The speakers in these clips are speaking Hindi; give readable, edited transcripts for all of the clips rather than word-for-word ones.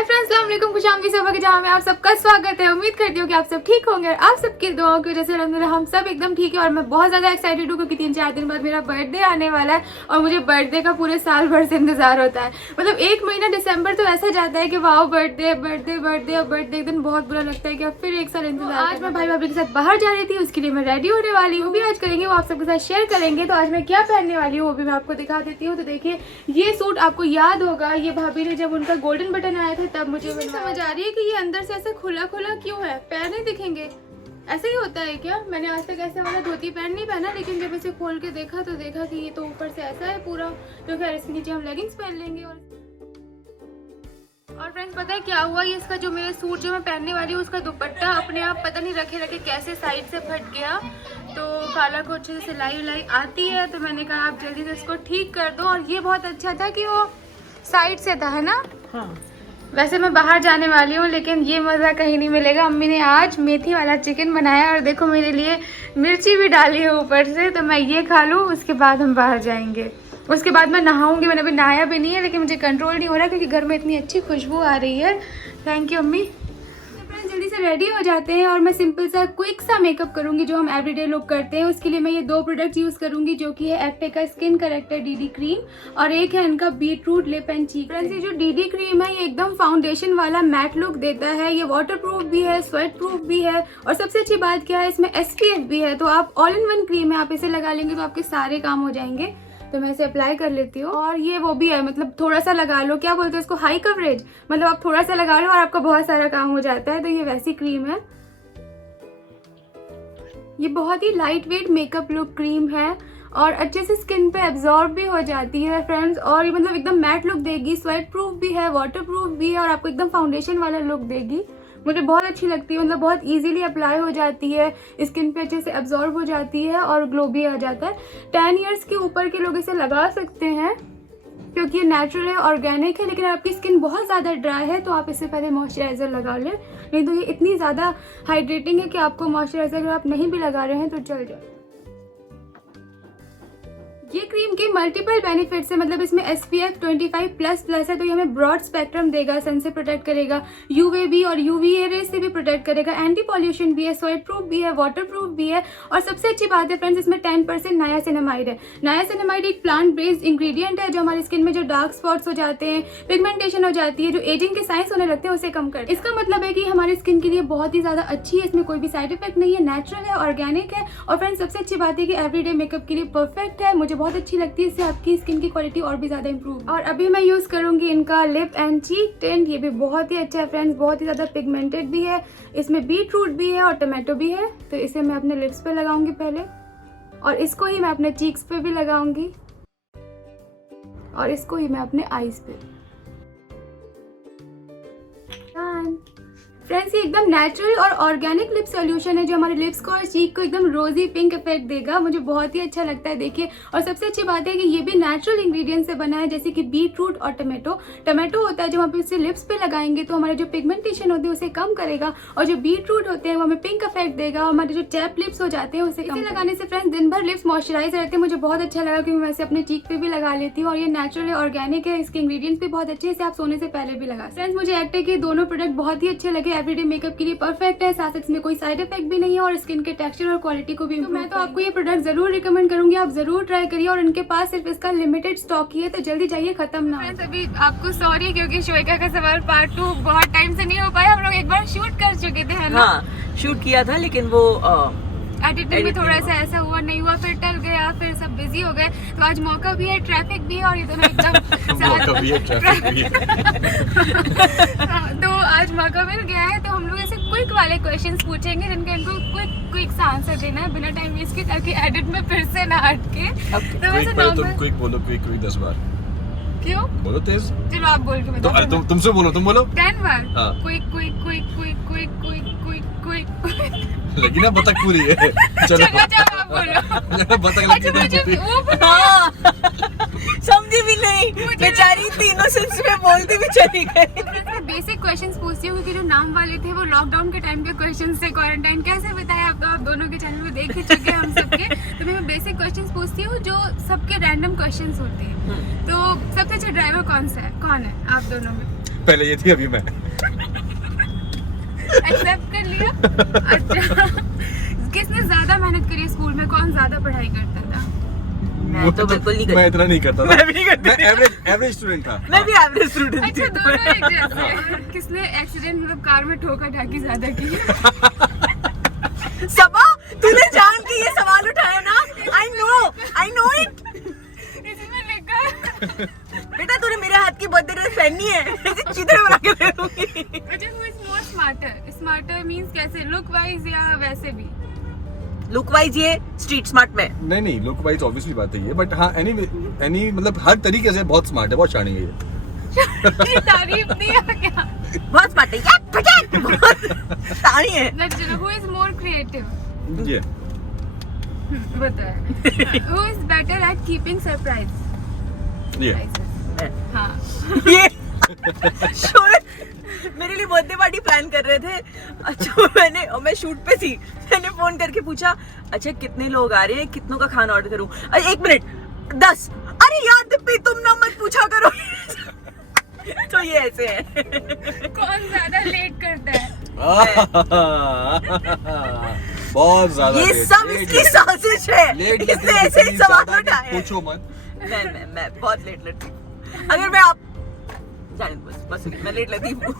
हाय फ्रेंड्स, अस्सलाम वालेकुम, खुशामदीद सफा के जहां में आप सबका स्वागत है। उम्मीद करती हूँ कि आप सब ठीक होंगे और आप सबकी दुआओं की वजह से अल्हम्दुलिल्लाह हम सब एकदम ठीक है। और मैं बहुत ज़्यादा एक्साइटेड हूँ क्योंकि 3-4 दिन बाद मेरा बर्थडे आने वाला है और मुझे बर्थडे का पूरे साल भर से इंतजार होता है। मतलब एक महीना दिसंबर तो ऐसा जाता है कि वाह बर्थडे बर्थडे बर्थडे और बर्थडे एक दिन बहुत बुरा लगता है कि अब फिर एक साल इंतजार। आज मैं भाई भाभी के साथ बाहर जा रही थी, उसके लिए मैं रेडी होने वाली हूँ, भी आज करेंगे, वो आप सबके साथ शेयर करेंगे। तो आज मैं क्या पहनने वाली हूँ वो भी मैं आपको दिखा देती हूँ। तो देखिए, ये सूट आपको याद होगा, ये भाभी ने जब उनका गोल्डन बटन आया था तब मुझे समझ आ रही है कि ये अंदर से ऐसा खुला खुला क्यों है, पैर नहीं दिखेंगे। ऐसे ही होता है क्या? मैंने आज तक ऐसे वाला धोती पैंट नहीं पहना, लेकिन जब इसे खोल के देखा तो देखा कि ये तो ऊपर से ऐसा है पूरा। तो खैर इसके नीचे हम लेगिंग्स पहन लेंगे। और फ्रेंड्स पता है क्या हुआ, ये इसका जो मेरा सूट जो मैं पहनने वाली हूँ उसका दुपट्टा अपने आप पता नहीं रखे रखे कैसे साइड से फट गया। तो खाला को अच्छे से सिलाई उलाई आती है, तो मैंने कहा आप जल्दी से इसको ठीक कर दो। और ये बहुत अच्छा था कि वो साइड से था, है ना? हाँ। वैसे मैं बाहर जाने वाली हूँ लेकिन ये मज़ा कहीं नहीं मिलेगा। अम्मी ने आज मेथी वाला चिकन बनाया और देखो मेरे लिए मिर्ची भी डाली है ऊपर से, तो मैं ये खा लूँ, उसके बाद हम बाहर जाएंगे। उसके बाद मैं नहाऊंगी। मैंने अभी नहाया भी नहीं है लेकिन मुझे कंट्रोल नहीं हो रहा क्योंकि घर में इतनी अच्छी खुशबू आ रही है। थैंक यू अम्मी। जल्दी से रेडी हो जाते हैं और मैं सिंपल सा क्विक सा मेकअप करूंगी जो हम एवरीडे लोग करते हैं। उसके लिए मैं ये 2 प्रोडक्ट्स यूज करूंगी जो कि है एक्टे का स्किन करेक्टर डीडी क्रीम और एक है इनका beetroot lip and cheek. Friends ये जो डीडी क्रीम है ये एकदम फाउंडेशन वाला मैट लुक देता है। ये वाटर प्रूफ भी है, स्वेट प्रूफ भी है और सबसे अच्छी बात क्या है, इसमें SPF भी है। तो आप ऑल इन वन क्रीम है, आप इसे लगा लेंगे तो आपके सारे काम हो जाएंगे। तो मैं इसे अप्लाई कर लेती हूँ। और ये वो भी है, मतलब थोड़ा सा लगा लो, क्या बोलते हैं इसको, हाई कवरेज। मतलब आप थोड़ा सा लगा लो और आपका बहुत सारा काम हो जाता है। तो ये वैसी क्रीम है। ये बहुत ही light weight makeup look cream है और अच्छे से स्किन पे एब्जॉर्ब भी हो जाती है फ्रेंड्स। और ये मतलब एकदम मैट लुक देगी, स्वेट प्रूफ भी है, वाटर प्रूफ भी है और आपको एकदम फाउंडेशन वाला लुक देगी। मुझे बहुत अच्छी लगती है, मतलब बहुत इजीली अप्लाई हो जाती है, स्किन पे अच्छे से एब्जॉर्ब हो जाती है और ग्लो भी आ जाता है। 10 इयर्स के ऊपर के लोग इसे लगा सकते हैं क्योंकि ये नेचुरल है, ऑर्गेनिक है। लेकिन आपकी स्किन बहुत ज़्यादा ड्राई है तो आप इससे पहले मॉइस्चराइज़र लगा लें, नहीं तो ये इतनी ज़्यादा हाइड्रेटिंग है कि आपको मॉइस्चराइज़र अगर आप नहीं भी लगा रहे हैं तो चल जाए। ये क्रीम के मल्टीपल बेनिफिट्स है, मतलब इसमें SPF 25++ है तो ये हमें ब्रॉड स्पेक्ट्रम देगा, सन से प्रोटेक्ट करेगा, UVB और UVA रेज से भी प्रोटेक्ट करेगा, एंटी पॉल्यूशन भी है, स्वेट प्रूफ भी है, वाटर प्रूफ भी है। और सबसे अच्छी बात है फ्रेंड्स, इसमें 10% नायासिनामाइड है। नायासिनामाइड एक प्लांट बेस्ड इंग्रेडिएंट है जो हमारी स्किन में जो डार्क स्पॉट्स हो जाते हैं, पिगमेंटेशन हो जाती है, जो एजिंग के साइंस होने लगते हैं उसे कम करता है। इसका मतलब है कि हमारी स्किन के लिए बहुत ही ज्यादा अच्छी है, इसमें कोई भी साइड इफेक्ट नहीं है, नेचुरल है, ऑर्गेनिक है। और फ्रेंड्स सबसे अच्छी बात है कि एवरीडे मेकअप के लिए परफेक्ट है, मुझे बहुत अच्छी लगती है। इससे आपकी स्किन की क्वालिटी और भी ज्यादा इंप्रूव। और अभी मैं यूज करूंगी इनका लिप एंड चीक टिंट। ये भी बहुत ही अच्छा है फ्रेंड्स, बहुत ही ज्यादा पिगमेंटेड भी है, इसमें बीटरूट भी है और टमाटो भी है। तो इसे मैं अपने लिप्स पे लगाऊंगी पहले और इसको ही मैं अपने चीक्स पे भी लगाऊंगी और इसको ही मैं अपने आईज पे। फ्रेंड्स ये एकदम नेचुरल और ऑर्गेनिक लिप सॉल्यूशन है जो हमारे लिप्स को और चीक को एकदम रोजी पिंक इफेक्ट देगा। मुझे बहुत ही अच्छा लगता है, देखिए। और सबसे अच्छी बात है कि ये भी नेचुरल इंग्रेडिएंट से बना है, जैसे कि बीटरूट और टमाटो होता है जो हम इसे लिप्स पे लगाएंगे तो हमारे जो पिगमेंटेशन होती है उसे कम करेगा और जो बीटरूट होते हैं वो हमें पिंक इफेक्ट देगा। हमारे जो चैप लिप्स हो जाते हैं उसे लगाने से फ्रेंड्स दिन भर लिप्स मॉइस्चराइज रहते हैं। मुझे बहुत अच्छा लगा क्योंकि मैं इसे अपने चीक पे भी लगा लेती हूँ और ये नेचुरल है, ऑर्गेनिक है, इसके इंग्रेडिएंट्स भी बहुत अच्छे हैं, इसे आप सोने से पहले भी लगा। फ्रेंड्स मुझे एक्टे के दोनों प्रोडक्ट बहुत ही अच्छे लगे, एवरीडे मेकअप के लिए परफेक्ट है, साथ इसमें कोई साइड इफेक्ट भी नहीं है और स्किन के टेक्सचर और क्वालिटी को भी तो मैं तो आपको ये प्रोडक्ट जरूर रिकमेंड करूंगी, आप जरूर ट्राई करिए। और इनके पास सिर्फ इसका लिमिटेड स्टॉक ही है तो जल्दी जाइए, खत्म ना हो। अभी आपको सॉरी क्योंकि शोएका का सवाल पार्ट 2 बहुत टाइम से नहीं हो पाया, हम लोग एक बार शूट कर चुके थे, है ना? हाँ, शूट किया था लेकिन वो एडिटिंग में थोड़ा सा ऐसा हुआ नहीं हुआ, फिर टल गया, फिर सब बिजी हो गए। तो आज मौका भी है, ट्रैफिक भी है और ये दोनों एकदम मौका भी है, ट्रैफिक भी है। तो आज मौका मिल गया है तो हम लोग ऐसे क्विक वाले क्वेश्चंस पूछेंगे जिनका इनको क्विक सा आंसर देना है बिना टाइम वेस्ट के, ताकि एडिट में फिर से ना अटके। तो वैसे नॉर्मल क्विक बोलो, क्विक 10 बार क्यों बोलो, तेज। चलो आप बोल के बताओ। तुमसे बोलो, तुम बोलो 10 बार। हाँ। Quick quick quick quick quick quick quick quick लेकिन ना बतख पूरी है। चलो आप बोलो। बतख अच्छा मुझे वो समझी भी नहीं, बेचारी तीनों सेंस में बोलती भी चली गई। बेसिक क्वेश्चंस पूछती हूँ क्योंकि जो नाम वाले थे वो लॉकडाउन के टाइम के क्वेश्चंस थे, क्वारंटाइन कैसे बताया आप, तो आप दोनों के चैनल में देख ही चुके हैं हम सबके। तो मैं बेसिक क्वेश्चंस पूछती हूँ जो सबके रैंडम क्वेश्चंस होते हैं। तो सबसे अच्छा ड्राइवर कौन है आप दोनों में? पहले ये थी, अभी मैं। एक्सेप्ट कर लिया। अच्छा, किसने ज्यादा मेहनत करी स्कूल में? कौन ज्यादा पढ़ाई करता था? मैं तो बिल्कुल नहीं करती। मैं इतना नहीं करता था। मैं भी नहीं करती। मैं एवरेज स्टूडेंट था। मैं भी एवरेज स्टूडेंट अच्छा, दोनों एक जैसे। किसने एक्सीडेंट मतलब कार में ठोका ठाकी ज्यादा की? सबा, तूने जान के ये सवाल उठाया ना? I know it. इसमें लिखा। बेटा तूने मेरे हाथ की बर्थडे ड्रेस पहनी है, ऐसे चित्र बना के दे दूंगी। अच्छा, who is more smarter? Smarter means कैसे? Look wise या वैसे भी? लुक वाइज ये स्ट्रीट स्मार्ट में। नहीं, लुक वाइज ऑब्वियसली बात है ये, बट हाँ एनी मतलब हर तरीके से बहुत स्मार्ट है, बहुत शानी है ये। ये तारीफ नहीं है क्या? बहुत स्मार्ट है यार, बेटा बहुत ताड़ी है। Let's do. Who is more creative? ये बताया। Who is better at keeping surprise? ये हाँ। ये शोरत मेरे लिए बर्थडे पार्टी प्लान कर रहे थे। अच्छा मैं शूट पे थी, मैंने फोन करके पूछा अच्छा कितने लोग आ रहे हैं, कितनों का खाना ऑर्डर करूं? अरे 1 मिनट 10। अरे यार दिप्पी तुम ना मत पूछा करो। तो ये ऐसे है। कौन ज्यादा लेट करता है? बहुत ज्यादा ये लेट, सब लेट, इसकी लेट। साजिश है। लेट इसने ऐसे ही सवाल उठाए। पूछो मत। मैं बहुत लेट लड़ती हूँ। अगर मैं आप जाने दो, बस मैं लेट लड़ती हूँ।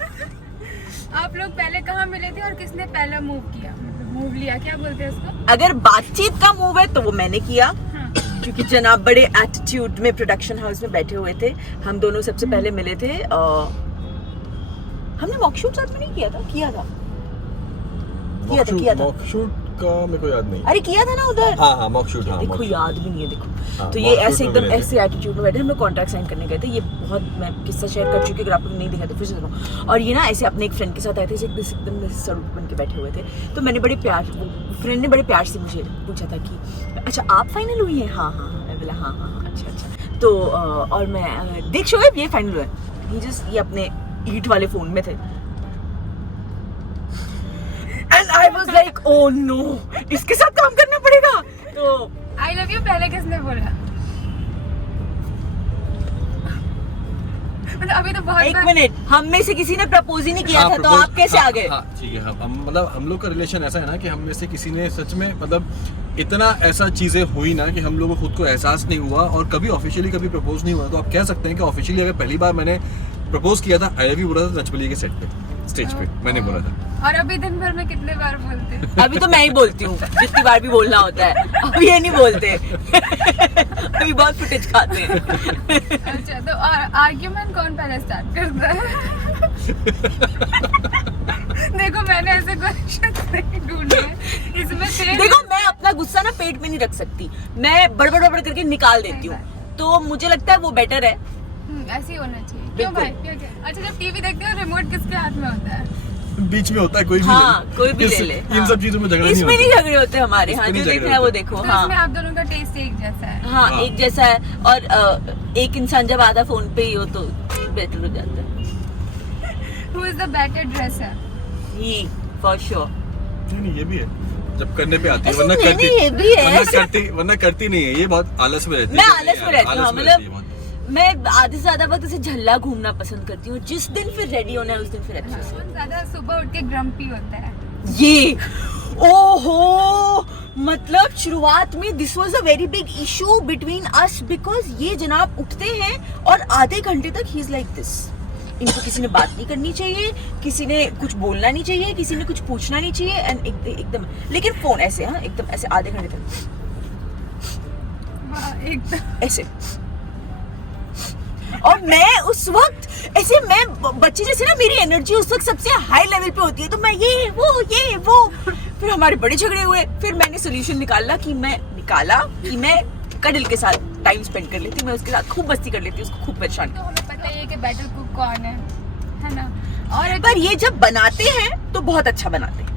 आप लोग पहले कहाँ मिले थे और किसने पहला मूव किया? मूव लिया, क्या बोलते हैं उसको? अगर बातचीत का मूव है तो वो मैंने किया, हाँ। क्योंकि जनाब बड़े एटीट्यूड में प्रोडक्शन हाउस में बैठे हुए थे। हम दोनों सबसे पहले मिले थे। हमने मॉक शूट साथ में नहीं किया था? किया था। मॉक शूट का मेरे को याद नहीं। अरे किया था ना उधर। हाँ मॉक शूट। हाँ देखो mock shoot। याद भी नहीं है। देखो हाँ, तो mock ये shoot ऐसे में एकदम मिले थे। ऐसे एटीट्यूड में बैठे हम लोग कॉन्ट्रैक्ट साइन करने गए थे। ये बहुत मैं किस्सा शेयर कर चुकी हूँ, अगर आप लोग नहीं देखा तो फिर से देखो। और ये ना ऐसे अपने एक फ्रेंड के साथ आए थे, एकदम सड़क बन के बैठे हुए थे। तो मैंने बड़े प्यार, फ्रेंड ने बड़े प्यार से मुझे पूछा था कि अच्छा आप फाइनल हुई हैं? हाँ मैं बोला हाँ अच्छा। तो और मैं देख शोएब ये फाइनल हुआ है। ये अपने ईट वाले फोन में थे। And I was like, oh no, इसके साथ काम करना पड़ेगा। तो आई लव यू पहले किसने बोला? मतलब अभी तो बहुत 1 मिनट, हम में से किसी ने प्रपोज ही नहीं किया था, तो propose- आप कैसे आ गए? हाँ ठीक है। हम मतलब हम लोग का रिलेशन ऐसा है ना कि हम में से किसी ने सच में मतलब इतना ऐसा चीजें हुई ना कि हम लोगों को खुद को एहसास नहीं हुआ और कभी ऑफिशियली कभी प्रपोज नहीं हुआ। तो आप कह सकते हैं कि ऑफिशियली अगर पहली बार मैंने प्रपोज किया था, आई लव यू बोला था नचबली के सेट पे, स्टेज पे मैंने बोला था। और अभी दिन भर में कितने बार बोलते हैं? अभी तो मैं ही बोलती हूँ, जितनी बार भी बोलना होता है। अभी ये नहीं बोलते। अभी बहुत फुटेज खाते हैं। अच्छा, तो आर्ग्यूमेंट कौन पहले स्टार्ट करता है? देखो मैंने ऐसे क्वेश्चन नहीं ढूंढे इसमें से। देखो मैं अपना गुस्सा ना पेट में नहीं रख सकती, मैं बड़बड़ करके निकाल देती हूँ। तो मुझे लगता है वो बेटर है। ऐसे ही होना चाहिए। क्यों बिल्कुल। भाई? क्या? अच्छा, जब टीवी देखते हो रिमोट किसके हाथ में होता है? बीच में होता है, कोई भी हाँ, कोई भी ले ले। इन हाँ। सब चीजों में झगड़ा नहीं इसमें नहीं होता। झगड़े होते हमारे। हाँ, इसमें जो नहीं देखना झगड़े है वो होते। देखो। तो हाँ इसमें आप दोनों का टेस्ट एक जैसा है। हाँ हाँ। एक जैसा है। और एक इंसान जब आधा फोन पे ही हो तो बेटर हो जाता है। Who is the better dresser? He for sure. नहीं ये भी है, जब करने पे आती है, ऐसे वरना नहीं, करती नहीं, ये भी है। वरना करती नहीं है। ये बहुत आलस में रहती है। मैं आलस में रहती हूँ। आलस में रहती है मतलब बहुत। मैं आधे से ज्यादा वक्त ऐसे झल्ला घूमना पसंद करती हूँ। जिस दिन फिर रेडी होना है उस दिन फिर अच्छे से। कौन ज्यादा सुबह उठ के ग्रम्पी होता है? ये ओहो, मतलब शुरुआत में this was a very big issue between us, because ये जनाब उठते हैं और आधे घंटे तक ही इज लाइक दिस। इनको किसी ने बात नहीं करनी चाहिए, किसी ने कुछ बोलना नहीं चाहिए, किसी ने कुछ पूछना नहीं चाहिए। एंड एकदम लेकिन फोन ऐसे, हाँ एकदम ऐसे आधे घंटे तक हाँ, एकदम ऐसे। और मैं उस वक्त ऐसे, मैं बच्चे जैसे ना, मेरी एनर्जी उस वक्त सबसे हाई लेवल पे होती है। तो मैं ये वो फिर हमारे बड़े झगड़े हुए। फिर मैंने सोल्यूशन निकाला कि मैं कडल के साथ टाइम स्पेंड कर लेती, मैं उसके साथ खूब मस्ती कर लेती, उसको खूब परेशान। तो हमें पता ही है कि बेटर कुक कौन है ना? और पर ये जब बनाते हैं तो बहुत अच्छा बनाते हैं।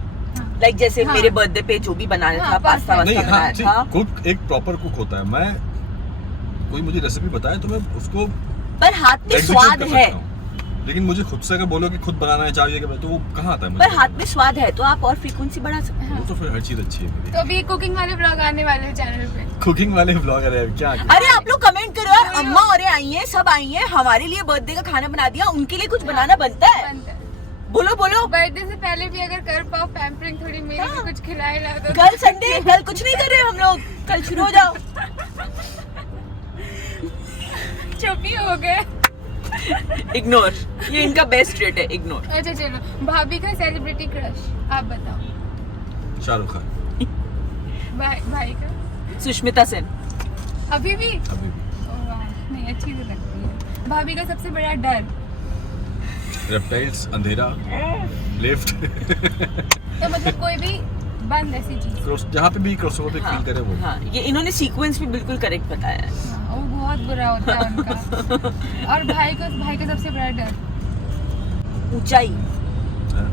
लाइक जैसे हाँ। मेरे बर्थडे पे जो भी बनाना था, पास्ता नहीं वास्ता हाँ बनाया था। कुक एक प्रॉपर कुक होता है। मैं कोई मुझे रेसिपी बताए तो मैं उसको पर हाथ में execute स्वाद कर है। सकता हूँ। लेकिन मुझे खुद से अगर बोलो कि खुद बनाना है चाहिए तो वो कहाँ आता है मुझे? पर हाथ में स्वाद है तो आप और फ्रीक्वेंसी बढ़ा सकते वो तो फिर हर चीज अच्छी है मेरी। तो अभी कुकिंग वाले ब्लॉग आने वाले हैं चैनल पे। कुकिंग वाले ब्लॉगर है क्या? हैं। अरे आप लोग कमेंट करो यार, अम्मा और आई हैं, सब आई हैं, हमारे लिए बर्थडे का खाना बना दिया, उनके लिए कुछ बनाना बनता है। बनता है। बोलो बोलो। बर्थडे से पहले भी अगर कर पाओ पैम्परिंग थोड़ी मेरी भी हाँ। कुछ खिलाए ला दो। कल संडे, कल कुछ नहीं कर रहे हम लोग, कल शुरू हो जाओ। चुप ही हो गए। इग्नोर, ये इनका बेस्ट रेट है, इग्नोर। अच्छा चलो, भाभी का सेलिब्रिटी क्रश आप बताओ। शाहरुख खान। भाई का? सुष्मिता सेन। अभी भी? अभी भी। ओह वाह, नहीं अच्छी तो लगती है। भाभी का सबसे बड़ा डर? रेप्टाइल्स, अंधेरा, लिफ्ट। तो मतलब कोई भी बंद ऐसी चीज। जहाँ पे भी क्रॉसओवर फील करे वो। हाँ, ये इन्होंने सीक्वेंस भी बिल्कुल करेक्ट बताया है। हाँ, वो बहुत बुरा होता है उनका। और भाई का सबसे बड़ा डर? ऊंचाई। हाँ।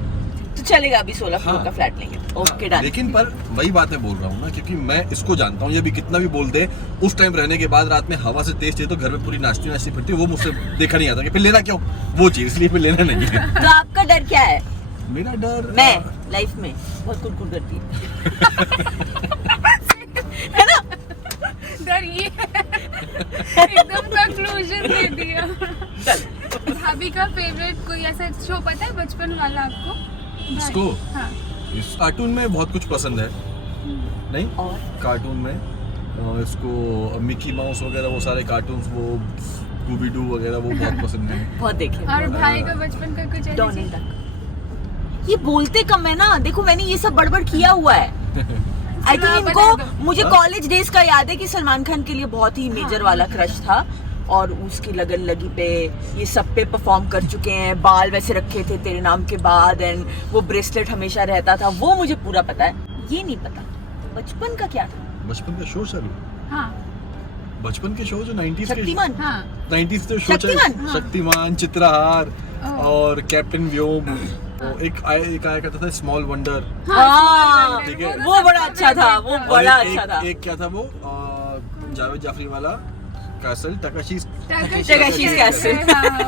तो चलेगा, अभी 16 फ्लोर हाँ। का फ्लैट लेंगे। Okay done. लेकिन पर वही बात मैं बोल रहा हूँ ना, क्योंकि मैं इसको जानता हूँ, ये भी कितना भी बोल दे, उस टाइम रहने के बाद रात में हवा से तेज तो घर में पूरी नाचती फिरती, वो मुझसे देखा नहीं आता कि फिर लेना क्यों वो चीज, इसलिए फिर लेना नहीं है। तो आपका डर क्या है? मेरा डर मैं लाइफ में बहुत कुरकुर करती हूँ। है ना? डर ये एकदम कंक्लूजन दे दिया। भाभी का फेवरेट कोई ऐसा शो पता है बचपन वाला आपको? इसको? हाँ। इस कार्टून में बहुत कुछ पसंद है। नहीं और कार्टून में इसको मिकी माउस वगैरह वो सारे कार्टून्स, वो स्कूबी डू वगैरह वो बहुत पसंद है। बहुत देखे। और भाई का बचपन का कुछ ऐसी डोनाल्ड चीज? डक। ये बोलते कम है ना, देखो मैंने ये सब बड़बड़ किया हुआ है। आई थिंक इनको, मुझे कॉलेज डेज का याद है कि सलमान खान के लिए बहुत ही मेजर वाला क्रश था, और उसकी लगन लगी पे ये सब पे परफॉर्म कर चुके हैं। बाल वैसे रखे थे तेरे नाम के बाद, एंड वो ब्रेसलेट हमेशा रहता था, वो मुझे पूरा पता है। ये नहीं पता बचपन का क्या था। बचपन का शो चालू, हाँ बचपन के शो जो 90s के शक्तिमान। हाँ 90s के शो शक्तिमान, हाँ। शक्तिमान, चित्रहार ओह। और कैप्टन व्योम, एक आया करता था स्मॉल वंडर। हाँ, ठीक है। वो बड़ा अच्छा था, वो और बड़ा एक अच्छा था। एक क्या था वो जावेद जाफरी वाला कैसल, टकाशीज टकाशीज कैसल।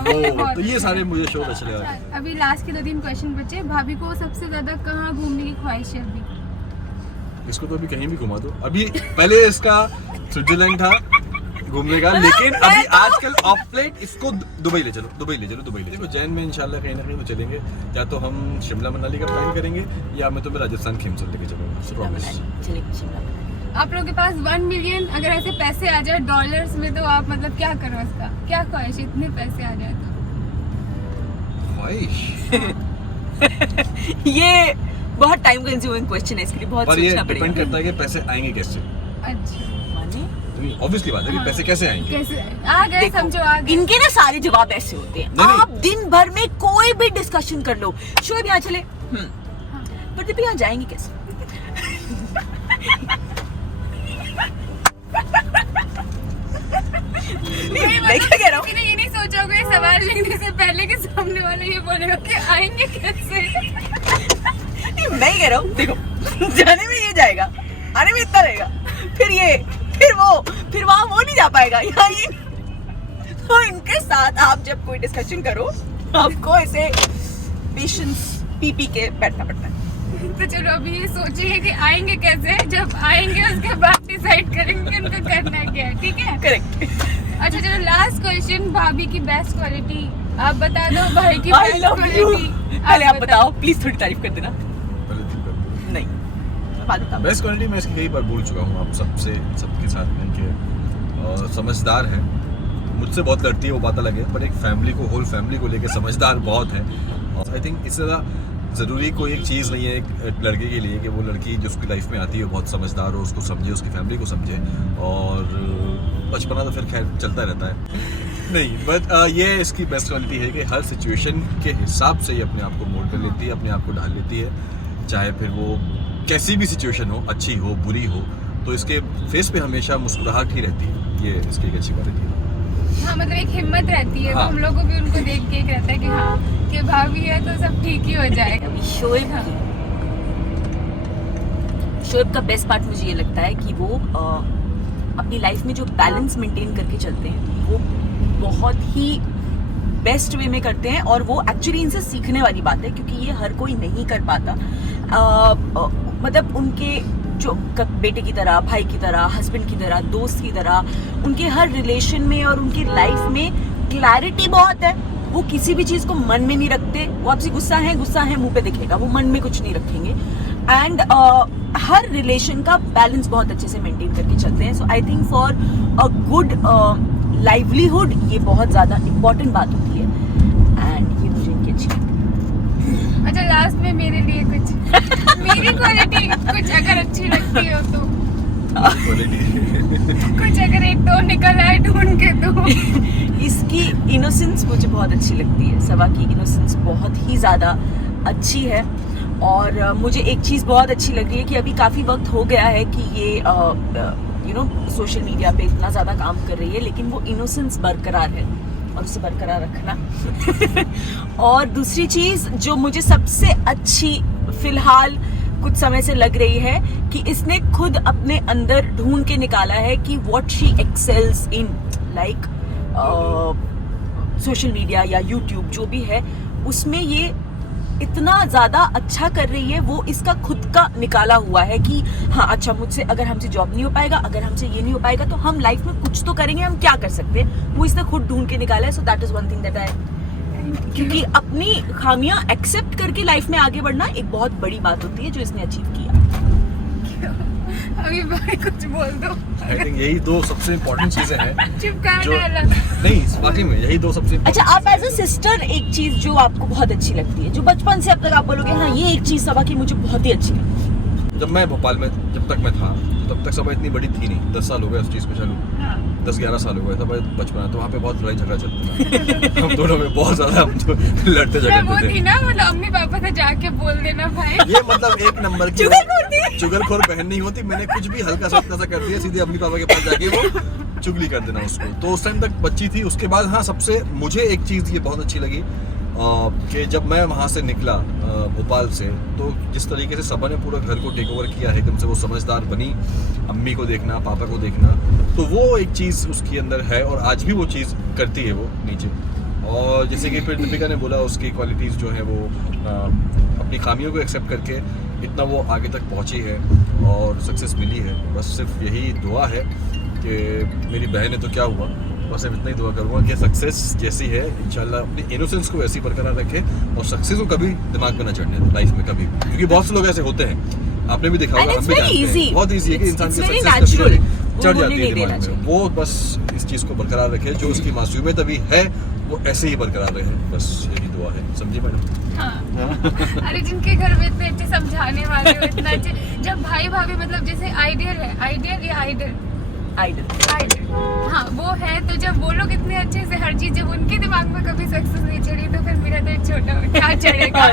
वो, तो ये सारे मुझे शो अच्छे लगे। अभी लास्ट के 2-3 क्वेश्चन बचे। भाभी को सबसे ज्यादा कहाँ घूमने की ख्वाहिश है अभी? इसको तो अभी कहीं भी घुमा दो। अभी पहले इसका स्विट्जरलैंड था घूमने का, लेकिन अभी आजकल ऑफ प्लेट इसको दुबई ले चलो। देखो जैन में इंशाल्लाह कहीं ना कहीं तो चलेंगे, या तो हम शिमला मनाली का प्लान करेंगे, या मैं तुम्हें राजस्थान खीमसर लेके चलूंगा। प्रॉमिस। आप लोगों के पास 1 मिलियन अगर ऐसे पैसे आ जाए डॉलर्स में, तो आप मतलब क्या करो उसका? क्या ख्वाहिश, इतने पैसे आ जाए तो? ख्वाहिश ये बहुत टाइम कंज्यूमिंग क्वेश्चन है, इसके लिए बहुत पर ये सोचना डिपेंड पड़ेगा। करता है कि पैसे आएंगे कैसे। अच्छा ऑब्वियसली बात है कि पैसे कैसे आएंगे। कैसे आ गए? देखो, समझो आ गए। इनके ना सारे जवाब ऐसे होते हैं। नहीं। आप दिन भर में कोई भी डिस्कशन कर लो, शोएब यहाँ चले, प्रदीप यहाँ जाएंगे कैसे? मैं क्या कह रहा हूँ? मैंने ये नहीं सोचा होगा ये सवाल लिखने से पहले कि सामने वाला ये बोलेगा कि आएंगे कैसे। नहीं, मैं ही कह रहा हूँ, देखो जाने में ये जाएगा, आने में इतना रहेगा, फिर ये, फिर वो, फिर वहाँ वो नहीं जा पाएगा, यहाँ ये। तो इनके साथ आप जब कोई डिस्कशन करो, आपको ऐसे पेशेंस पी के बैठना पड़ता है। तो चलो अभी ये सोचिए कि आएंगे कैसे, जब आएंगे उसके बाद डिसाइड करेंगे उनको करना क्या है, ठीक है? करेक्ट। अच्छा चलो लास्ट क्वेश्चन, भाभी की बेस्ट क्वालिटी आप बता दो। भाई की I best love you। Quality पहले आप बताओ, प्लीज थोड़ी तारीफ कर देना। पहले दिन कर नहीं, बाद में बताऊँ। बेस्ट क्वालिटी मैं इसकी कई बार बोल चुका हूँ आप सबके साथ में कि समझदार है। मुझसे बहुत लड़ती है वो बात अलग है, पर एक फैमिली को, होल फैमिली को लेकर समझदार बहुत है। और आई थिंक इससे ज़्यादा ज़रूरी कोई एक चीज़ नहीं है एक लड़के के लिए कि वो लड़की जो उसकी लाइफ में आती है बहुत समझदार हो, उसको समझे, उसकी फैमिली को समझे। और बचपना तो फिर खैर चलता रहता है। नहीं, बट ये इसकी बेस्ट क्वालिटी है कि हर सिचुएशन के हिसाब से ये अपने आप को मोल्ड कर लेती है, अपने आप को ढाल लेती है, चाहे फिर वो कैसी भी सिचुएशन हो, अच्छी हो बुरी हो, तो इसके फेस पे हमेशा मुस्कुराहट ही रहती है। ये इसकी एक अच्छी क्वालिटी है। हाँ मतलब एक हिम्मत रहती है। हाँ। तो हम लोग को भी उनको देख के एक रहता है कि हाँ कि भाभी है तो सब ठीक ही हो जाएगा। शोएब का बेस्ट पार्ट मुझे ये लगता है कि वो अपनी लाइफ में जो बैलेंस मेंटेन करके चलते हैं, वो बहुत ही बेस्ट वे में करते हैं, और वो एक्चुअली इनसे सीखने वाली बात है, क्योंकि ये हर कोई नहीं कर पाता। मतलब उनके जो बेटे की तरह, भाई की तरह, हस्बैंड की तरह, दोस्त की तरह, उनके हर रिलेशन में और उनकी लाइफ में क्लैरिटी बहुत है। वो किसी भी चीज को मन में नहीं रखते। वो आपसे गुस्सा है मुंह पे दिखेगा, वो मन में कुछ नहीं रखेंगे। एंड हर रिलेशन का बैलेंस बहुत अच्छे से मेंटेन करके चलते हैं। So I think for a good livelihood ये बहुत ज्यादा इम्पोर्टेंट बात होती है, एंड ये मुझे इनकी अच्छी लगती है। अच्छा, लास्ट में मेरे लिए कुछ मेरी क्वालिटी कुछ अगर अच्छी लगती हो तो कुछ अगर एक तो निकल आए ढूंढ के तो इसकी इनोसेंस मुझे बहुत अच्छी लगती है। सबा की इनोसेंस बहुत ही ज़्यादा अच्छी है। और मुझे एक चीज़ बहुत अच्छी लग रही है कि अभी काफ़ी वक्त हो गया है कि ये सोशल मीडिया पे इतना ज़्यादा काम कर रही है, लेकिन वो इनोसेंस बरकरार है, और उसे बरकरार रखना। और दूसरी चीज़ जो मुझे सबसे अच्छी फिलहाल कुछ समय से लग रही है कि इसने खुद अपने अंदर ढूंढ के निकाला है कि what she excels in, like social media या यूट्यूब जो भी है, उसमें ये इतना ज्यादा अच्छा कर रही है। वो इसका खुद का निकाला हुआ है कि हाँ अच्छा, मुझसे अगर हमसे जॉब नहीं हो पाएगा, अगर हमसे ये नहीं हो पाएगा, तो हम लाइफ में कुछ तो करेंगे, हम क्या कर सकते हैं, वो इसने खुद ढूंढ के निकाला है। So that is one thing that I, क्योंकि अपनी खामियां एक्सेप्ट करके लाइफ में आगे बढ़ना एक बहुत बड़ी बात होती है, जो इसने अचीव किया। अभी भाई कुछ बोल दो। आई थिंक यही दो सबसे इम्पोर्टेंट चीजें हैं चिपका जो डाला। नहीं, वाकई में यही दो सबसे अच्छा, आप एज अ सिस्टर एक चीज जो आपको बहुत अच्छी लगती है, जो बचपन से अब तक आप बोलोगे हाँ ये एक चीज सबा की मुझे बहुत ही अच्छी लगती है। जब मैं भोपाल में जब तक मैं था तब तक सबा इतनी बड़ी थी नहीं। 10 साल हो गए उस चीज़ को चालू, 10-11 साल हो गए था बचपन। तो वहाँ पे बहुत लड़ाई झगड़ा चलता था हम दोनों में, बहुत ज्यादा हम तो लड़ते वो झगड़ते थी थे। ना, मतलब अम्मी पापा से जाके बोल देना भाई। ये मतलब एक नंबर की चुगलखोर थी। चुगलखोर बहन नहीं होती। मैंने कुछ भी हल्का सा इतना सा कर दिया, सीधे अम्मी पापा के पास जाके वो चुगली कर देना उसको। तो उस टाइम तक बच्ची थी। उसके बाद हाँ, सबसे मुझे एक चीज़ ये बहुत अच्छी लगी कि जब मैं वहाँ से निकला भोपाल से, तो जिस तरीके से सबा ने पूरा घर को टेक ओवर किया है, एकदम से वो समझदार बनी, अम्मी को देखना, पापा को देखना, तो वो एक चीज़ उसके अंदर है और आज भी वो चीज़ करती है वो नीचे। और जैसे कि फिर दीपिका ने बोला, उसकी क्वालिटीज़ जो है वो अपनी खामियों को एक्सेप्ट करके इतना वो आगे तक पहुँची है और सक्सेस मिली है। बस सिर्फ यही दुआ है कि मेरी बहन है तो क्या हुआ, बस अब इतना ही दुआ करूँगा कि सक्सेस जैसी है इंशाल्लाह अपनी इनोसेंस को ऐसी बरकरार रखे और सक्सेस को कभी दिमाग में ना चढ़ने दे लाइफ में कभी, क्योंकि बहुत से लोग ऐसे होते हैं, आपने भी देखा होगा, हम भी जानते हैं, बहुत ईजी है कि इंसान की सक्सेस चढ़ जाती है दिमाग में। वो बस इस चीज़ को बरकरार रखे, जो उसकी मासूमियत अभी है वो ऐसे ही बरकरार रहे, बस यही दुआ है। समझी मैडम? हाँ। अरे जिनके घर में इतने अच्छे समझाने वाले हो, इतना अच्छे, जब भाई भाभी मतलब जैसे आइडियल है, आइडियल या आइडल, हाँ वो है, तो जब वो लोग इतने अच्छे से हर चीज, जब उनके दिमाग में कभी सक्सेस नहीं चढ़ी, तो फिर मेरा तो छोटा क्या चढ़ेगा।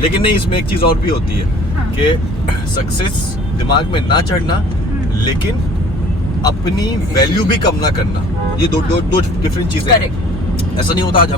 लेकिन नहीं, इसमें एक चीज और भी होती है कि सक्सेस दिमाग में ना चढ़ना, लेकिन अपनी वैल्यू भी कम ना करना, ये दो डिफरेंट चीजें हैं। ऐसा नहीं होता, आज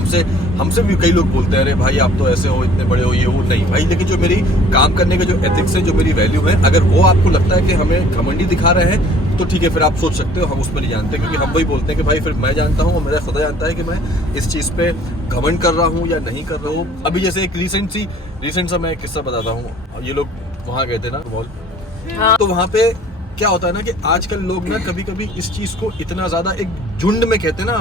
हमसे भी कई लोग बोलते हैं अरे भाई आप तो ऐसे हो, इतने बड़े हो, ये वो नहीं भाई, लेकिन जो मेरी काम करने के जो एथिक्स है, जो मेरी वैल्यू है, अगर वो आपको लगता है कि हमें घमंडी दिखा रहे हैं तो ठीक है, फिर आप सोच सकते हो, हम उस पर नहीं जानते, क्योंकि हम वही बोलते हैं कि भाई फिर मैं जानता हूँ और मेरा खुदा जानता है कि मैं इस चीज़ पे घमंड कर रहा हूँ या नहीं कर रहा हूँ। अभी जैसे एक रिसेंट सा मैं एक किस्सा बताता हूँ। ये लोग वहाँ गए थे ना मॉल, तो वहाँ पे क्या होता है ना कि आजकल लोग ना कभी कभी इस चीज को इतना ज्यादा एक झुंड में कहते हैं ना,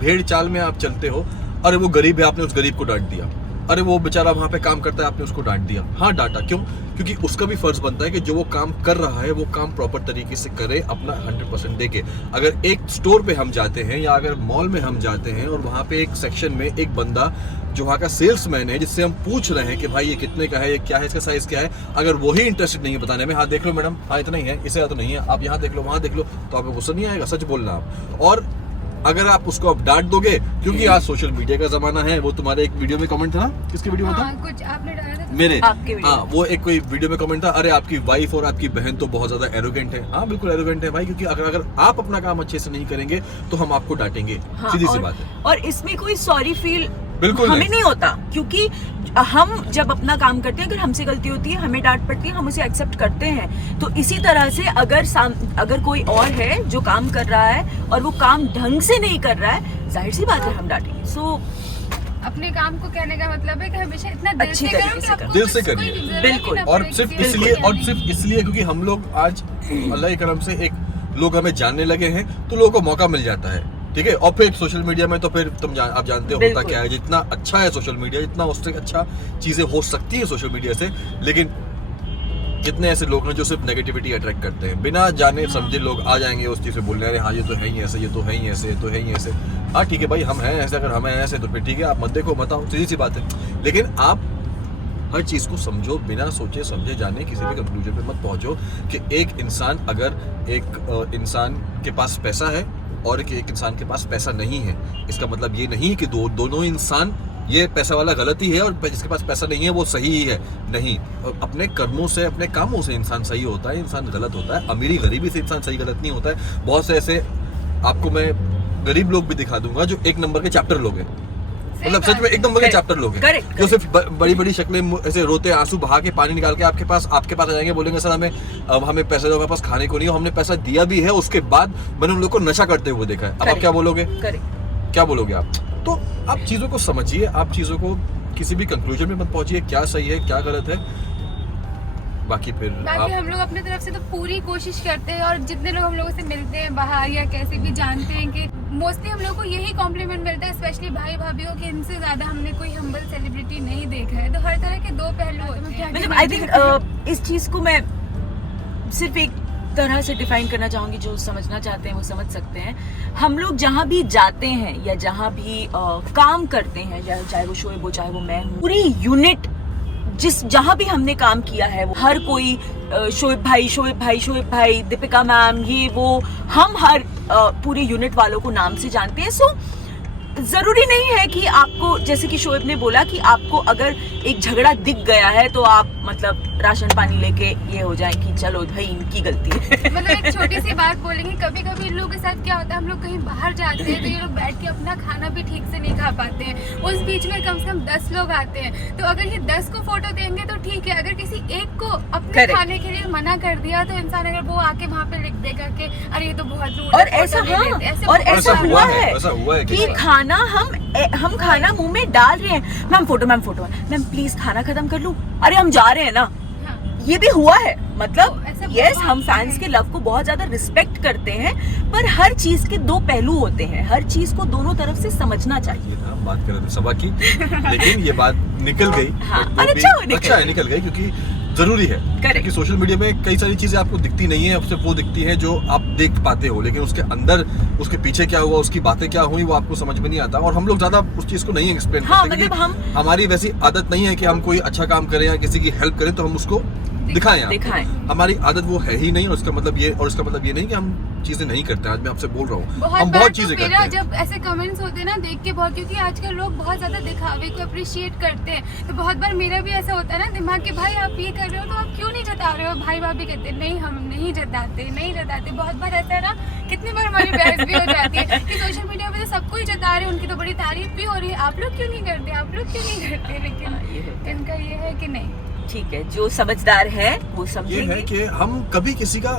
भेड़ चाल में आप चलते हो, अरे वो गरीब है, आपने उस गरीब को डांट दिया, अरे वो बेचारा वहां पे काम करता है, आपने उसको डांट दिया। हाँ डांटा, क्यों? क्योंकि उसका भी फर्ज बनता है कि जो वो काम कर रहा है वो काम प्रॉपर तरीके से करे, अपना 100% देके। अगर एक स्टोर पे हम जाते हैं या अगर मॉल में हम जाते हैं और वहां पे एक सेक्शन में एक बंदा जो वहाँ का सेल्समैन है, जिससे हम पूछ रहे हैं कि भाई ये कितने का है, ये क्या है, इसका साइज क्या है, अगर वो ही इंटरेस्टेड नहीं है बताने में, हाँ देख लो मैडम, हाँ इतना ही है, इससे ज़्यादा नहीं है, आप यहाँ देख लो, वहाँ देख लो, तो आपको गुस्सा नहीं आएगा? सच बोलना आप। और अगर आप उसको अब डांट दोगे, क्योंकि आज सोशल मीडिया का जमाना है, वो तुम्हारे एक वीडियो में कमेंट था ना, किसकी वीडियो में था? कुछ आपने डाला था मेरे, हाँ वो एक कोई वीडियो में कमेंट था, अरे आपकी वाइफ और आपकी बहन तो बहुत ज्यादा एरोगेंट है। हाँ बिल्कुल एरोगेंट है भाई, क्योंकि अगर आप अपना काम अच्छे से नहीं करेंगे तो हम आपको डांटेंगे, सीधी सी बात है। और इसमें कोई सॉरी फील बिल्कुल हमें नहीं। नहीं होता, क्योंकि हम जब अपना काम करते हैं, अगर हमसे गलती होती है, हमें डांट पड़ती है, हम उसे एक्सेप्ट करते हैं। तो इसी तरह से अगर कोई और है जो काम कर रहा है और वो काम ढंग से नहीं कर रहा है, जाहिर सी बात है हम डांटेंगे। सो अपने काम को कहने का मतलब है कि हमेशा इतना दिल अच्छी से तरीके करो कि से आपको करो। दिल से कुछ- कोई करिए। जरूरत बिल्कुल। ही ना और पड़े सिर्फ किसी और इसलिए को और कहने सिर्फ की। इसलिए क्योंकि हम लोग आज अल्लाह की करम से एक लोग हमें जानने लगे हैं, तो लोगों को मौका मिल जाता है, ठीक है। और फिर सोशल मीडिया में तो फिर आप जानते हो होता बिल्कुल। क्या है, जितना अच्छा है सोशल मीडिया, जितना उससे अच्छा चीजें हो सकती है सोशल मीडिया से, लेकिन कितने ऐसे लोग हैं जो सिर्फ नेगेटिविटी अट्रैक्ट करते हैं, बिना जाने समझे लोग आ जाएंगे उस चीज से बोलने, अरे हाँ ये तो है ही ऐसे, ये तो है ही ऐसे, ये तो है ही ऐसे। हाँ ठीक है भाई, हम हैं ऐसे, अगर हम हैं ऐसे तो फिर ठीक है, आप मत देखो, बताओ, सीधी सी बात है। लेकिन आप हर चीज को समझो, बिना सोचे समझे जाने किसी भी कंक्लूजन पे मत पहुंचो कि एक इंसान, अगर एक इंसान के पास पैसा है और एक इंसान के पास पैसा नहीं है, इसका मतलब ये नहीं कि दोनों इंसान, ये पैसा वाला गलत ही है और जिसके पास पैसा नहीं है वो सही ही है, नहीं। और अपने कर्मों से, अपने कामों से इंसान सही होता है, इंसान गलत होता है। अमीरी गरीबी से इंसान सही गलत नहीं होता है। बहुत से ऐसे आपको मैं गरीब लोग भी दिखा दूंगा जो एक नंबर के चैप्टर लोग हैं, मतलब सच में एक नंबर के Correct. चैप्टर लोग हैं, Correct. जो सिर्फ बड़ी बड़ी शक्लें ऐसे रोते आंसू बहा के पानी निकाल के आपके पास आ जाएंगे, बोलेंगे सर हमें पैसा दो, हमारे पास खाने को नहीं हो, हमने पैसा दिया भी है, उसके बाद मैंने उन लोग को नशा करते हुए देखा है। अब आप Correct. क्या बोलोगे, करेक्ट। क्या बोलोगे आप? तो आप चीज़ों को समझिए, आप चीज़ों को किसी भी कंक्लूजन में मत पहुंचिए, क्या सही है क्या गलत है, बाकी फिर बाकी हम लोग अपने तरफ से तो पूरी कोशिश करते हैं, और जितने लोग हम लोगों से मिलते हैं बाहर या कैसे भी, जानते हैं कि मोस्टली हम लोग को यही कॉम्प्लीमेंट मिलता है, स्पेशली भाई भाभीयों के, इनसे ज्यादा हमने कोई हम्बल सेलिब्रिटी नहीं देखा है। तो हर तरह के दो पहलू होते हैं। मतलब आई थिंक इस चीज को मैं सिर्फ एक तरह से डिफाइन करना चाहूंगी, जो समझना चाहते हैं वो समझ सकते हैं। हम लोग जहाँ भी जाते हैं या जहाँ भी काम करते हैं, चाहे वो शोएब हो चाहे वो मैं हूँ, पूरी यूनिट जहाँ भी हमने काम किया है, वो हर कोई शोएब भाई, दीपिका मैम, ये वो, हम हर पूरी यूनिट वालों को नाम से जानते हैं। सो जरूरी नहीं है कि आपको, जैसे कि शोएब ने बोला कि आपको अगर एक झगड़ा दिख गया है तो आप मतलब राशन पानी लेके ये हो जाए कि चलो भाई इनकी गलती है। मतलब एक छोटी सी बात बोलेंगे, कभी कभी इन लोगों के साथ क्या होता है, हम लोग कहीं बाहर जाते हैं तो ये लोग बैठ के अपना खाना भी ठीक से नहीं खा पाते हैं। उस बीच में कम से कम 10 लोग आते हैं, तो अगर ये 10 को फोटो देंगे तो ठीक है, अगर किसी एक को अपने Correct. खाने के लिए मना कर दिया तो इंसान अगर वो आके वहाँ पे लिख देगा कि अरे ये तो बहुत रूड और है, ऐसा फोटो ले हाँ, लेते हैं। ऐसे और बहुत ऐसा सारे हुआ लोग हैं। है ऐसा हुआ है कि खाना हम खाना मुंह में डाल रहे हैं, मैम फोटो मैम प्लीज खाना खत्म कर लूं, अरे हम जा रहे हैं ना, हाँ। ये भी हुआ है। मतलब तो ऐसा यस, बहुत हम फैंस है। के लव को बहुत ज्यादा रिस्पेक्ट करते हैं, पर हर चीज के दो पहलू होते हैं, हर चीज को दोनों तरफ से समझना चाहिए। ये था, बात कर रहे थे सभा की, लेकिन ये बात निकल गई। हाँ, But वो और भी अच्छा हुआ निकल अच्छा है गई। निकल गई, क्योंकि जरूरी है। क्योंकि सोशल मीडिया में कई सारी चीजें आपको दिखती नहीं है, सिर्फ वो दिखती है जो आप देख पाते हो, लेकिन उसके अंदर, उसके पीछे क्या हुआ, उसकी बातें क्या हुई, वो आपको समझ में नहीं आता। और हम लोग ज्यादा उस चीज को नहीं एक्सप्लेन हाँ, करते, मतलब क्योंकि हमारी वैसी आदत नहीं है कि हम कोई अच्छा काम करें या किसी की हेल्प करें तो हम उसको दिखाएं। हमारी आदत वो है ही नहीं, और इसका मतलब ये नहीं कि हम चीजें नहीं करते। आज मैं आपसे बोल रहा हूँ, हम बहुत चीजें करते हैं। जब ऐसे कमेंट्स होते हैं ना देख के बहुत, क्योंकि आजकल लोग बहुत ज्यादा दिखावे को अप्रिशिएट करते हैं, तो बहुत बार मेरा भी ऐसा होता है ना दिमाग के, भाई आप ये कर रहे हो तो आप क्यों नहीं जता रहे हो। भाई भाभी कहते हैं नहीं हम नहीं जताते। बहुत बार ऐसा है ना, कितनी बार हमारी बहस भी हो जाती है कि सोशल मीडिया पे तो सबको ही जता रहे हैं, उनकी तो बड़ी तारीफ भी हो रही है, आप लोग क्यों नहीं करते। लेकिन इनका ये है कि नहीं, ठीक है, जो समझदार है वो ये समझेंगे। है कि हम कभी किसी का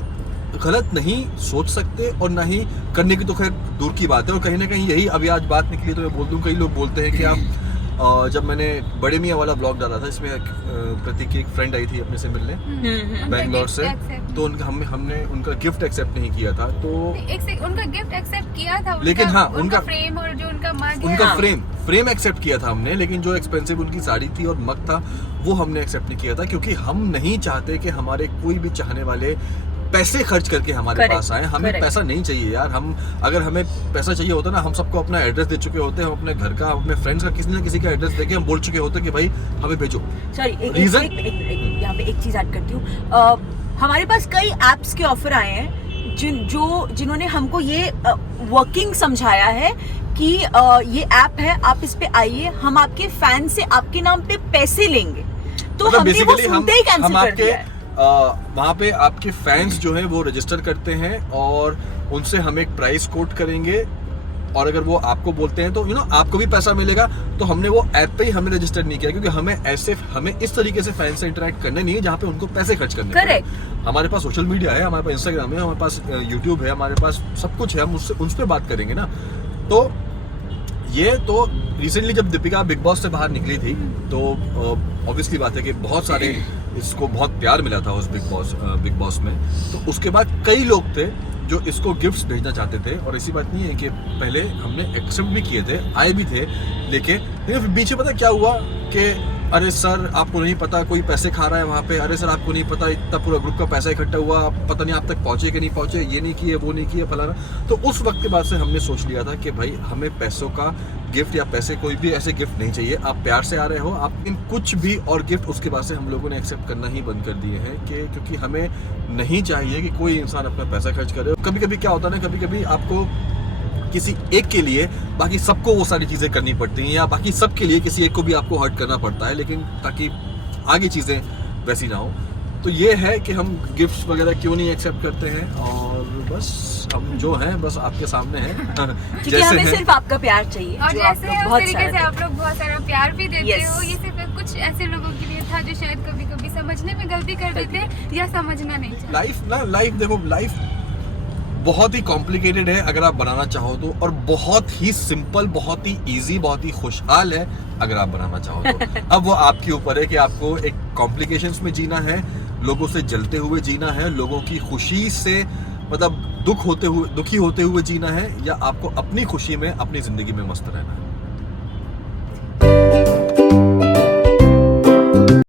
गलत नहीं सोच सकते और ना ही करने की तो खैर दूर की बात है। और कहीं ना कहीं यही अभी आज बात निकली तो मैं बोल दूं, कई लोग बोलते हैं कि आप जब मैंने बड़े मियाँ वाला ब्लॉग डाला था, इसमें प्रतीक की एक फ्रेंड आई थी अपने से मिलने उनका बैंगलोर gift से, accept- तो हमने उनका गिफ्ट एक्सेप्ट नहीं किया था। तो एक से उनका गिफ्ट एक्सेप्ट किया था, लेकिन हाँ, उनका उनका फ्रेम और जो उनका मग है, उनका हाँ। फ्रेम एक्सेप्ट किया था हमने, लेकिन जो एक्सपेंसिव उनकी साड़ी थी और मग था वो हमने एक्सेप्ट नहीं किया था, क्योंकि हम नहीं चाहते कि हमारे कोई भी चाहने वाले पैसे खर्च करके हमारे Correct, पास आए। हमें correct. पैसा नहीं चाहिए यार। अगर हमें पैसा चाहिए होता ना, हम सबको अपना एड्रेस दे चुके होते, हम अपने घर का, अपने फ्रेंड्स का, किसी ना किसी का एड्रेस देके हम बोल चुके होते कि भाई हमें भेजो। Sorry, Reason? यहाँ पे एक चीज ऐड करती हूँ। हमारे पास कई एप्स के ऑफर आए हैं जिन्होंने हमको ये वर्किंग समझाया है कि ये ऐप है, आप इस पे आइए, हम आपके फैन से आपके नाम पे पैसे लेंगे। तो मतलब हमने वो basically सुनते ही कैंसिल कर दिया है। वहाँ पे आपके फैंस जो हैं वो रजिस्टर करते हैं और उनसे हम एक प्राइस कोट करेंगे और अगर वो आपको बोलते हैं तो आपको भी पैसा मिलेगा। तो हमने वो ऐप पे ही हमने रजिस्टर नहीं किया, क्योंकि हमें इस तरीके से फैन से इंटरेक्ट करना नहीं है जहाँ पे उनको पैसे खर्च करने पड़े। हमारे पास सोशल मीडिया है, हमारे पास इंस्टाग्राम है, हमारे पास यूट्यूब है, हमारे पास सब कुछ है, हम उस पर बात करेंगे ना। तो ये तो रिसेंटली जब दीपिका बिग बॉस से बाहर निकली थी तो ऑब्वियसली बात है कि बहुत सारे इसको बहुत प्यार मिला था उस बिग बॉस में। तो उसके बाद कई लोग थे जो इसको गिफ्ट्स भेजना चाहते थे, और ऐसी बात नहीं है कि पहले हमने एक्सेप्ट भी किए थे, आए भी थे, लेकिन फिर बीच में पता क्या हुआ कि अरे सर आपको नहीं पता कोई पैसे खा रहा है वहाँ पे, अरे सर आपको नहीं पता इतना पूरा ग्रुप का पैसा इकट्ठा हुआ, पता नहीं आप तक पहुँचे कि नहीं पहुँचे, ये नहीं किए वो नहीं किए फलाना। तो उस वक्त के बाद से हमने सोच लिया था कि भाई हमें पैसों का गिफ्ट या पैसे कोई भी ऐसे गिफ्ट नहीं चाहिए। आप प्यार से आ रहे हो, आप इन कुछ भी और गिफ्ट उसके बाद से हम लोगों ने एक्सेप्ट करना ही बंद कर दिए हैं कि क्योंकि हमें नहीं चाहिए कि कोई इंसान अपना पैसा खर्च करे। कभी कभी क्या होता है ना, कभी कभी आपको किसी एक के लिए बाकी सबको वो सारी चीज़ें करनी पड़ती हैं, या बाकी सब के लिए किसी एक को भी आपको हर्ट करना पड़ता है, लेकिन ताकि आगे चीज़ें वैसी ना हो। तो ये है कि हम गिफ्ट्स वगैरह क्यों नहीं एक्सेप्ट करते हैं, और बस हम जो हैं बस आपके सामने हैं क्योंकि हमें सिर्फ आपका प्यार चाहिए, और जो जैसे आपका उस बहुत तरीके से सारा आप लोग बहुत सारा प्यार भी देते Yes. हो। ये सिर्फ कुछ ऐसे लोगों के लिए था जो शायद कभी कभी समझने में गलती कर देते या समझना नहीं चाहते। लाइफ देखो, लाइफ बहुत ही कॉम्प्लिकेटेड है अगर आप बनाना चाहो तो, और बहुत ही सिंपल, बहुत ही इजी, बहुत ही खुशहाल है अगर आप बनाना चाहो तो। अब वो आपके ऊपर है कि आपको एक कॉम्प्लिकेशंस में जीना है, लोगों से जलते हुए जीना है, लोगों की खुशी से मतलब दुखी होते हुए जीना है, या आपको अपनी खुशी में अपनी जिंदगी में मस्त रहना है।